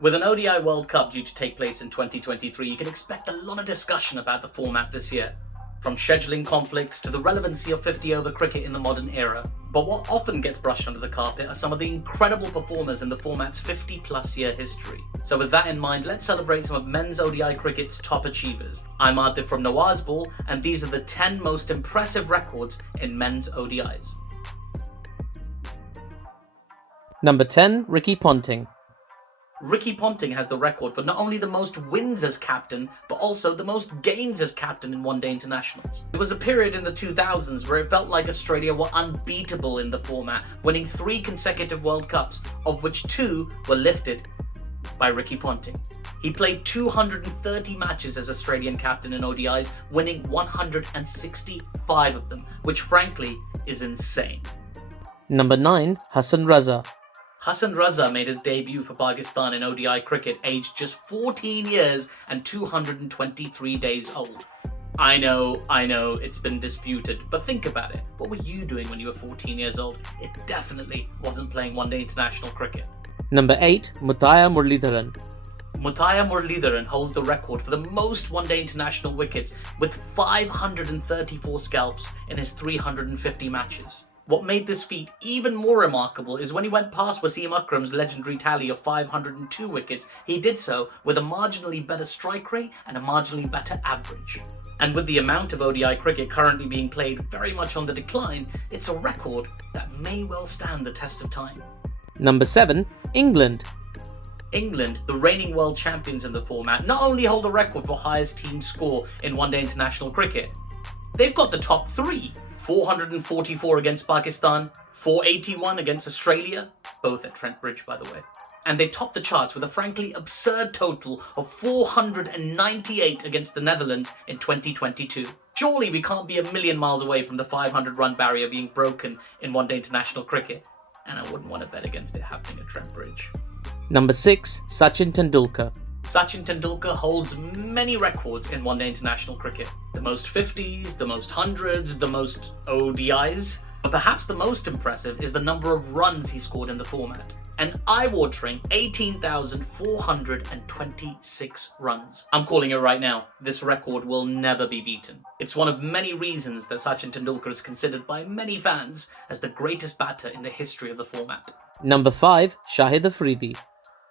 With an ODI World Cup due to take place in 2023, you can expect a lot of discussion about the format this year, from scheduling conflicts to the relevancy of 50-over cricket in the modern era. But what often gets brushed under the carpet are some of the incredible performers in the format's 50-plus year history. So with that in mind, let's celebrate some of men's ODI cricket's top achievers. I'm Artif from NawazBall, and these are the 10 most impressive records in men's ODIs. Number 10, Ricky Ponting. Ricky Ponting has the record for not only the most wins as captain, but also the most games as captain in one-day internationals. There was a period in the 2000s where it felt like Australia were unbeatable in the format, winning 3 consecutive World Cups, of which 2 were lifted by Ricky Ponting. He played 230 matches as Australian captain in ODIs, winning 165 of them, which frankly is insane. Number 9, Hassan Raza. Hassan Raza made his debut for Pakistan in ODI cricket aged just 14 years and 223 days old. I know, it's been disputed, but think about it. What were you doing when you were 14 years old? It definitely wasn't playing one-day international cricket. Number 8, Muttiah Muralitharan. Muttiah Muralitharan holds the record for the most one-day international wickets with 534 scalps in his 350 matches. What made this feat even more remarkable is when he went past Wasim Akram's legendary tally of 502 wickets, he did so with a marginally better strike rate and a marginally better average. And with the amount of ODI cricket currently being played very much on the decline, it's a record that may well stand the test of time. Number 7, England. England, the reigning world champions in the format, not only hold the record for highest team score in one-day international cricket, they've got the top 3. 444 against Pakistan, 481 against Australia, both at Trent Bridge by the way. And they topped the charts with a frankly absurd total of 498 against the Netherlands in 2022. Surely we can't be a million miles away from the 500-run barrier being broken in one-day international cricket, and I wouldn't want to bet against it happening at Trent Bridge. Number 6, Sachin Tendulkar. Sachin Tendulkar holds many records in one-day international cricket. The most 50s, the most 100s, the most ODIs. But perhaps the most impressive is the number of runs he scored in the format. An eye-watering 18,426 runs. I'm calling it right now. This record will never be beaten. It's one of many reasons that Sachin Tendulkar is considered by many fans as the greatest batter in the history of the format. Number 5, Shahid Afridi.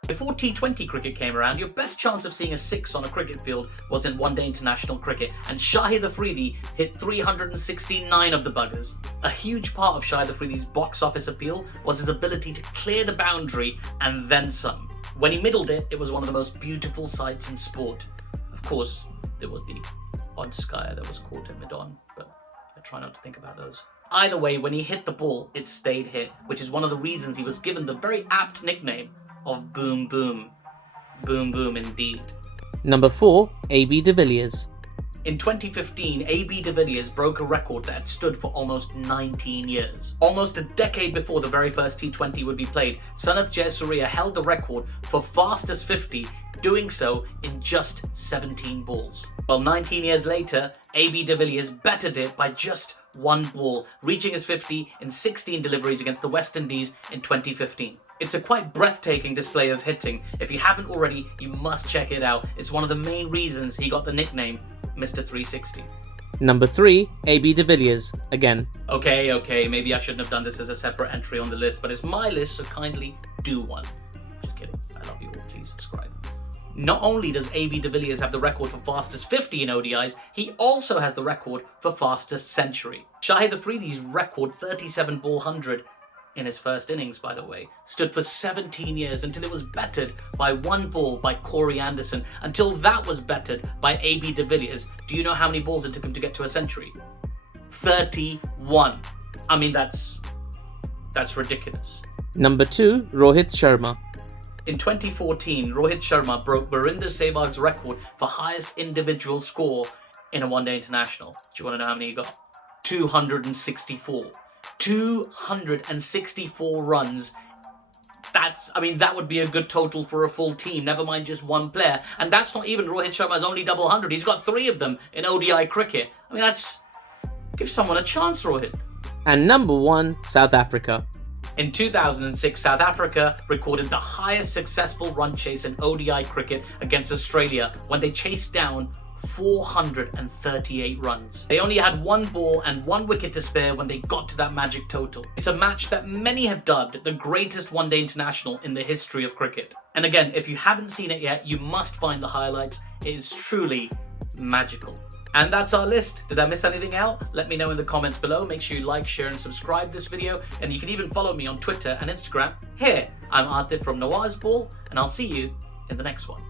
Before T20 cricket came around, your best chance of seeing a 6 on a cricket field was in one-day international cricket, and Shahid Afridi hit 369 of the buggers. A huge part of Shahid Afridi's box office appeal was his ability to clear the boundary and then some. When he middled it, it was one of the most beautiful sights in sport. Of course, there was the odd skier that was caught in mid-on, but I try not to think about those. Either way, when he hit the ball, it stayed hit, which is one of the reasons he was given the very apt nickname of Boom Boom. Boom Boom indeed. Number 4, AB de Villiers. In 2015, AB de Villiers broke a record that had stood for almost 19 years. Almost a decade before the very first T20 would be played, Sanath Jayasuriya held the record for fastest 50, doing so in just 17 balls. Well, 19 years later, AB de Villiers bettered it by just 1 ball, reaching his 50 in 16 deliveries against the West Indies in 2015. It's a quite breathtaking display of hitting. If you haven't already, you must check it out. It's one of the main reasons he got the nickname Mr. 360. Number 3, AB de Villiers, again. Okay, maybe I shouldn't have done this as a separate entry on the list, but it's my list, so kindly do one. Just kidding. I love you all. Please subscribe. Not only does AB de Villiers have the record for fastest 50 in ODIs, he also has the record for fastest century. Shahid Afridi's record 37 ball 100 in his first innings, by the way, stood for 17 years until it was bettered by 1 ball by Corey Anderson, until that was bettered by AB de Villiers. Do you know how many balls it took him to get to a century? 31. I mean, that's ridiculous. Number 2, Rohit Sharma. In 2014, Rohit Sharma broke Barinder Sehwag's record for highest individual score in a one-day international. Do you want to know how many he got? 264. 264 runs. That would be a good total for a full team, never mind just one player. And that's not even Rohit Sharma's only double 100. He's got 3 of them in ODI cricket. Give someone a chance, Rohit. And number 1, South Africa. In 2006, South Africa recorded the highest successful run chase in ODI cricket against Australia when they chased down 438 runs. They only had one ball and one wicket to spare when they got to that magic total. It's a match that many have dubbed the greatest one-day international in the history of cricket. And again, if you haven't seen it yet, you must find the highlights. It is truly magical. And that's our list. Did I miss anything out? Let me know in the comments below. Make sure you like, share and subscribe this video. And you can even follow me on Twitter and Instagram. Here, I'm Atif from NawazBall, and I'll see you in the next one.